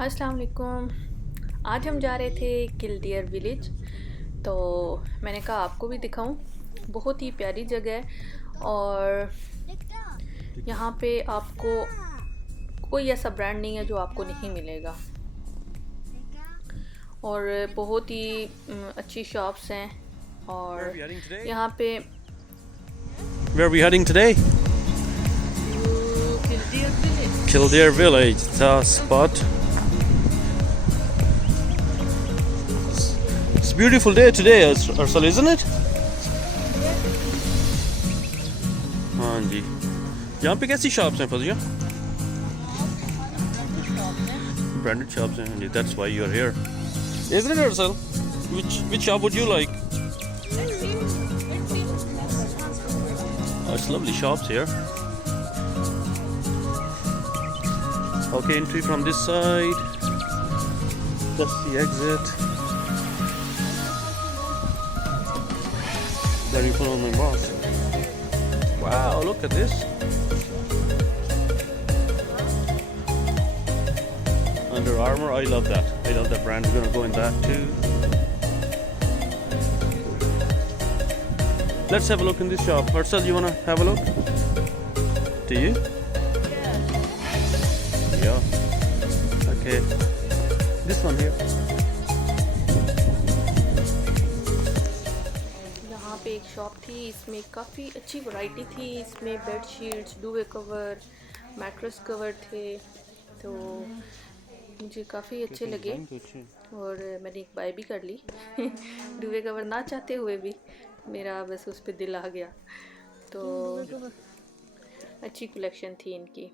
अस्सलाम वालेकुम। आज हम जा रहे थे किल्डियर विलेज, तो मैंने कहा आपको भी दिखाऊं। बहुत ही प्यारी जगह है और यहाँ पे आपको कोई ऐसा ब्रांड नहीं है जो आपको नहीं मिलेगा और बहुत ही अच्छी शॉप्स हैं और यहाँ पे Where are we heading today? Kildare village. Kildare village, the spot. It's a beautiful day today, Ursula, isn't it? हाँ जी, यहाँ पे कैसी shops हैं फौजिया? Branded shops हैं, हाँ जी, that's why you're here. Isn't it, Ursula? Which shop would you like? Oh, it's lovely shops here. Okay, entry from this side. That's the exit. Then you follow my boss. Wow, look at this. Under Armour, I love that. I love that brand. We're gonna go in that too. Let's have a look in this shop. Ursula, you wanna have a look? Do you? Yeah. Okay. This one here. यहाँ पे एक shop थी, इसमें काफ़ी अच्छी variety थी। इसमें bed sheets, duvet cover, mattress cover थे, तो मुझे काफ़ी अच्छे लगे और मैंने एक बाय भी कर ली। दुवे कवर ना चाहते हुए भी मेरा बस उस पर दिल आ गया, तो अच्छी कलेक्शन थी इनकी।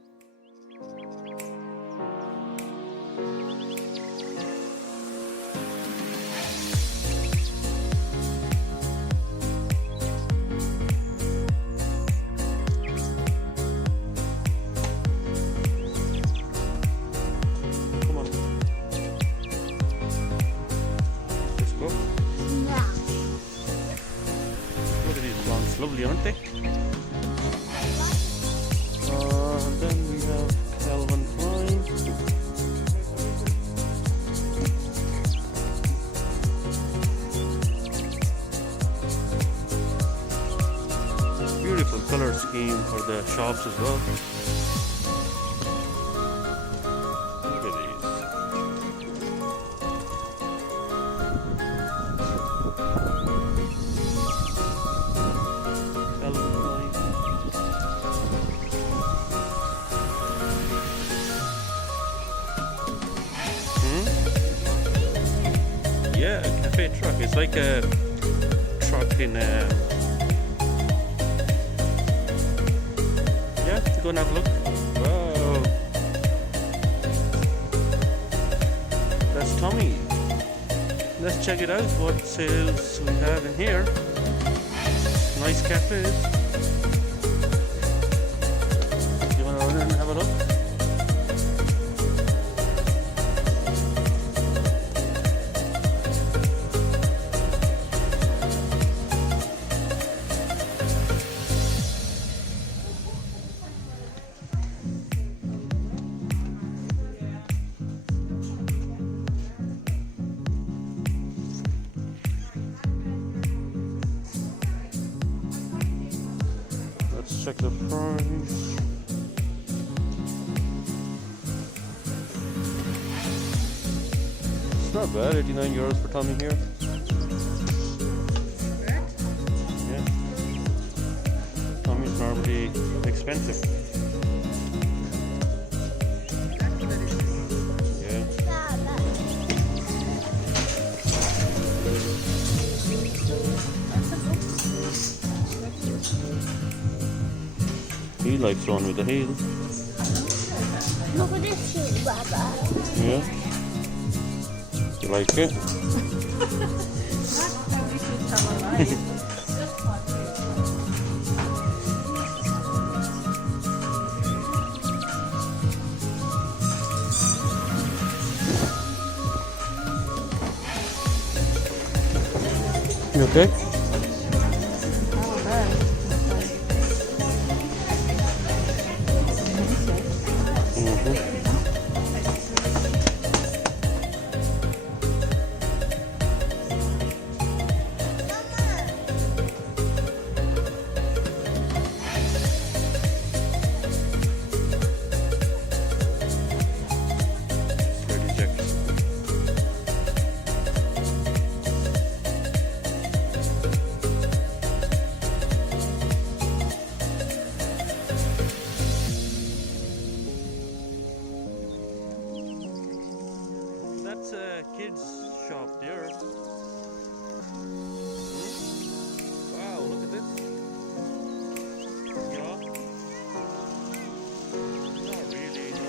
Look at these plants, lovely, aren't they? Then we have Calvin Klein. Beautiful color scheme for the shops as well. Look at these. Calvin Klein. Yeah, a cafe truck. It's like a truck in a... Yeah, go and have a look. Wow. That's Tommy. Let's check it out, what sales we have in here. Nice cafes. You want to run in and have a look? Let's check the price. It's not bad, 89 euros for Tommy here. Yeah. Tommy's normally expensive. Yeah. He likes one with the heel. Look at this cute Baba. Yeah. You like it? You okay? That's a kid's shop there. Wow, look at this. Yeah. Not really, no.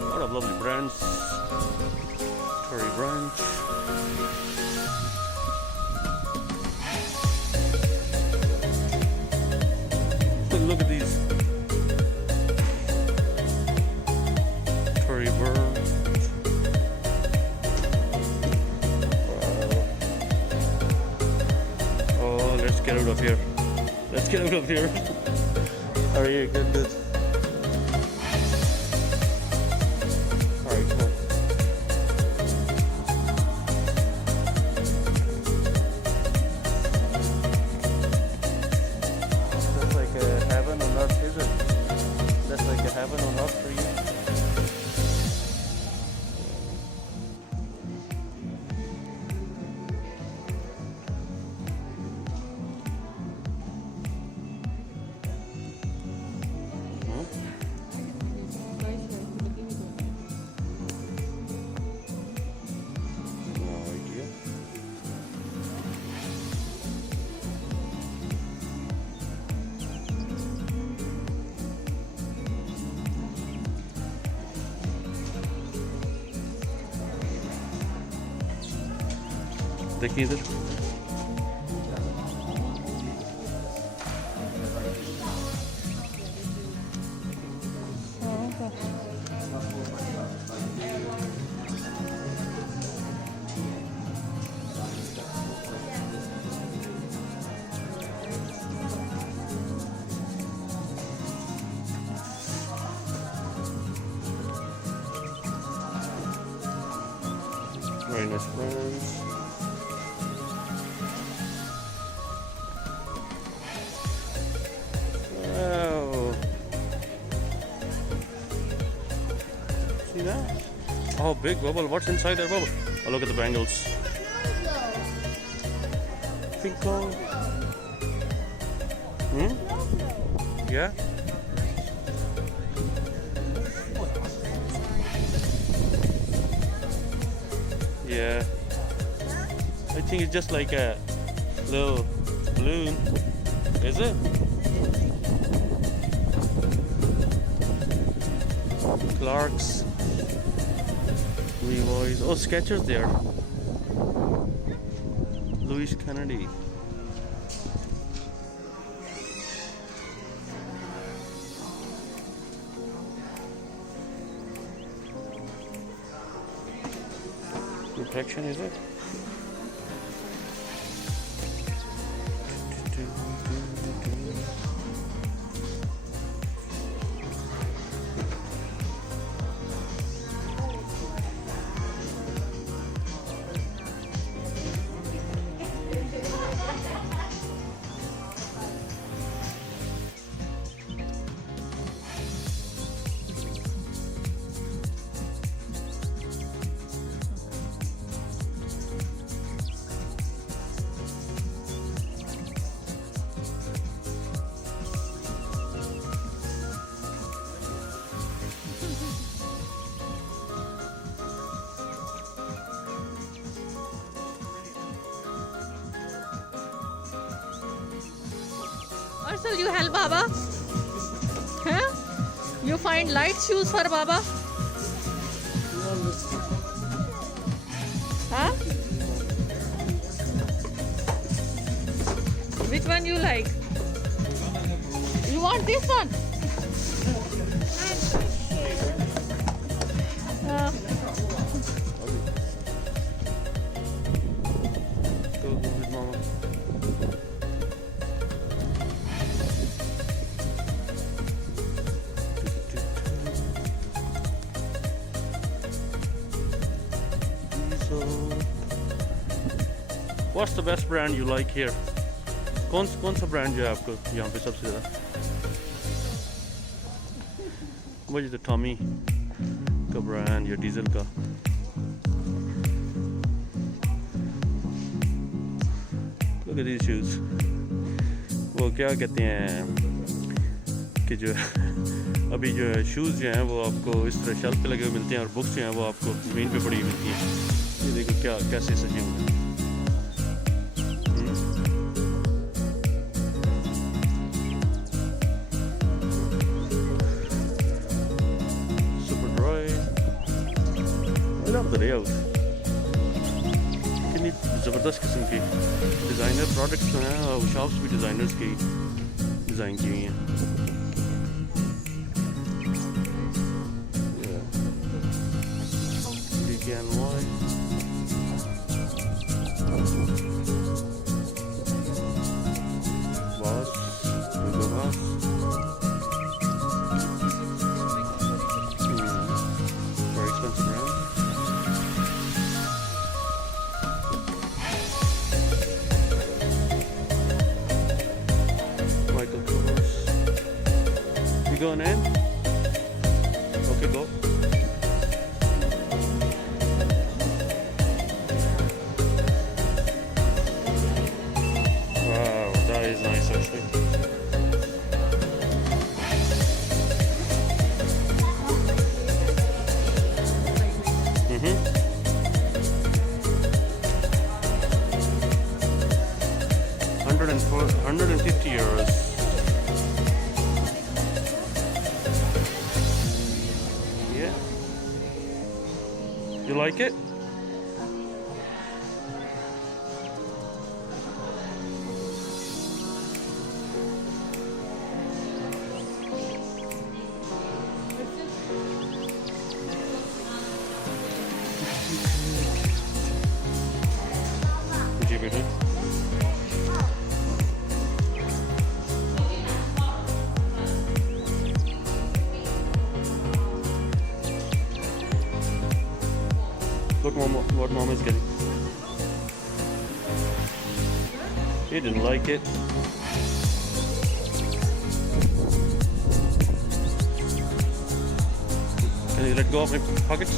A lot of lovely brands. Curry branch. Look at these. Curry bird. Oh, let's get out of here. Let's get out of here. How are you? Good, good. Heaven on earth for you. No idea. देखिए इधर very nice friends. See that? Oh, big bubble. What's inside that bubble? Oh, look at the bangles. Pinko. Yeah? Yeah. I think it's just like a little balloon. Is it? Clark's, Levi's. Oh, Skechers there. Louis Kennedy. Protection, is it? Arshil, you help Baba? Huh? You find light shoes for Baba? Huh? Which one you like? You want this one? Go with mama. What's the best brand you like here? कौन सा brand जो है आपको यहाँ पे सबसे ज़्यादा? मुझे तो टॉमी का ब्रांड या डीजल का. Look at these shoes. वो क्या कहते हैं कि जो अभी जो शूज़ जो हैं वो आपको इस तरह शेल्फ पे लगे हुए मिलते हैं और बुक्स जो हैं वो आपको ज़मीन पे पड़ी हुई मिलती हैं. ये देखो क्या कैसे सजे हुए हैं. लेआउट कितनी ज़बरदस्त किस्म की डिज़ाइनर प्रोडक्ट्स जो हैं और शॉप्स भी डिज़ाइनर्स की डिज़ाइन की हुई हैं. DKNY Boss Hugo Boss very expensive brand. Going in? Okay, go. Wow, that is nice actually. Mm-hmm. 150 euros. You like it? जी बेटे. Look what mom is getting. He didn't like it. Can you let go of my pockets?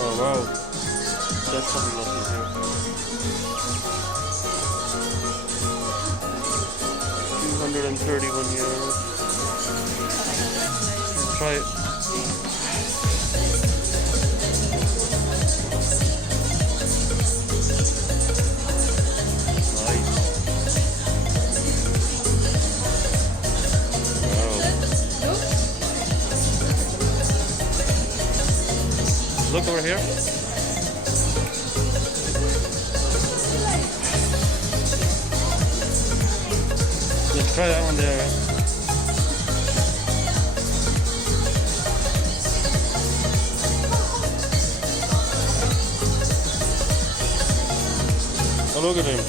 Oh wow. That's something else here. 231 euros. Try it. Nice. Wow. Look over here. Let's try that one there. Oh, look at him.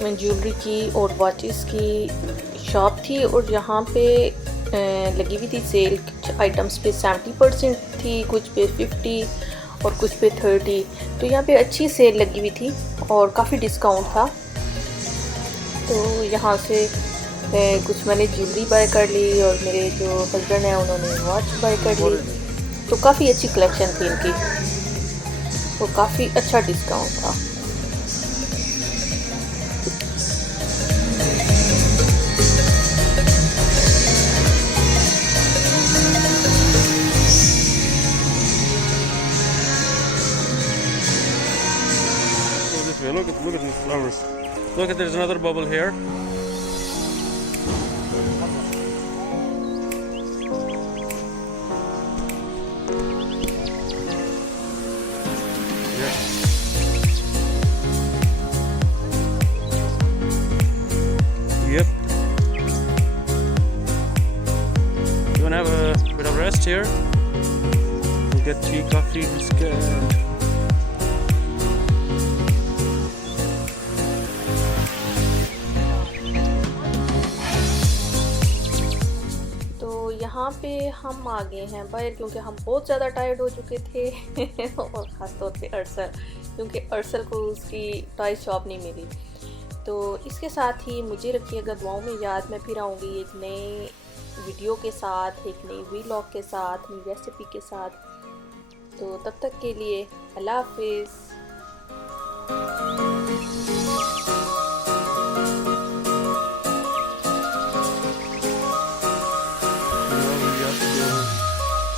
Jewellery की और watches की shop थी और यहाँ पे लगी हुई थी सेल। कुछ आइटम्स पे 70% थी, कुछ पे 50 और कुछ पे 30। तो यहाँ पे अच्छी सेल लगी हुई थी और काफ़ी डिस्काउंट था। तो यहाँ से कुछ मैंने ज्वेलरी बाय कर ली और मेरे जो हस्बैंड हैं उन्होंने वॉच बाय कर ली। तो काफ़ी अच्छी कलेक्शन थी इनकी और काफ़ी अच्छा डिस्काउंट था। Look at these flowers. Look at, there's another bubble here. Yeah. Yep. You wanna have a bit of rest here? We'll get tea, coffee, biscuit. यहाँ पे हम आ गए हैं बाहर क्योंकि हम बहुत ज़्यादा टायर्ड हो चुके थे और ख़ास तौर पे अरसल, क्योंकि अरसल को उसकी टॉय शॉप नहीं मिली। तो इसके साथ ही मुझे रखिएगा दुआओं में याद। मैं फिर आऊँगी एक नए वीडियो के साथ, एक नई व्लॉग के साथ, नई रेसिपी के साथ। तो तब तक के लिए अल्लाह हाफिज़।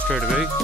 Straight away.